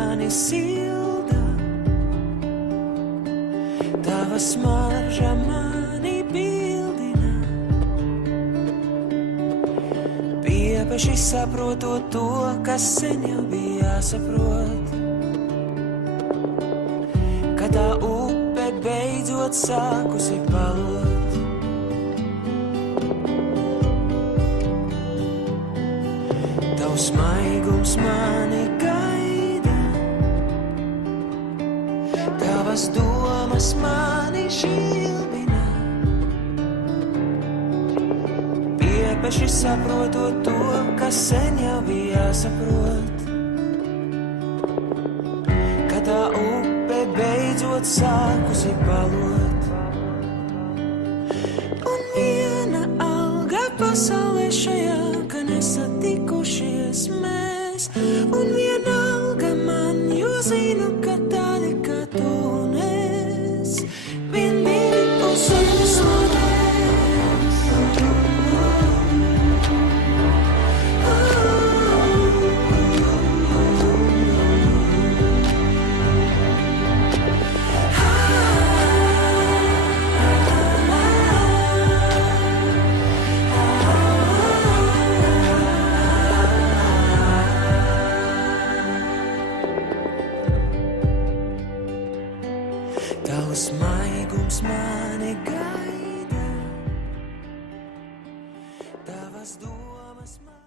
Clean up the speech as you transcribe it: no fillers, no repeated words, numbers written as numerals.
mani silda, tava smarža mani pildina. Piepeši saprotot to, kas sen jau bija jāsaprot, ka tā upe beidzot sākusi palot. Tavs maigums mani gaida, tavas domas mani šilbina. Piepeši saprotot to, kas sen jau bija jāsaprot, ka tā upe beidzot sākusi palot. Un viena alga pasaulē šajā, ka nesatikušies mēs. Un viena alga man, jo zinu, ka tādi kā tu un es vien divi pusceļus nodēs. Tavs maigums mani gaida, tavas domas mani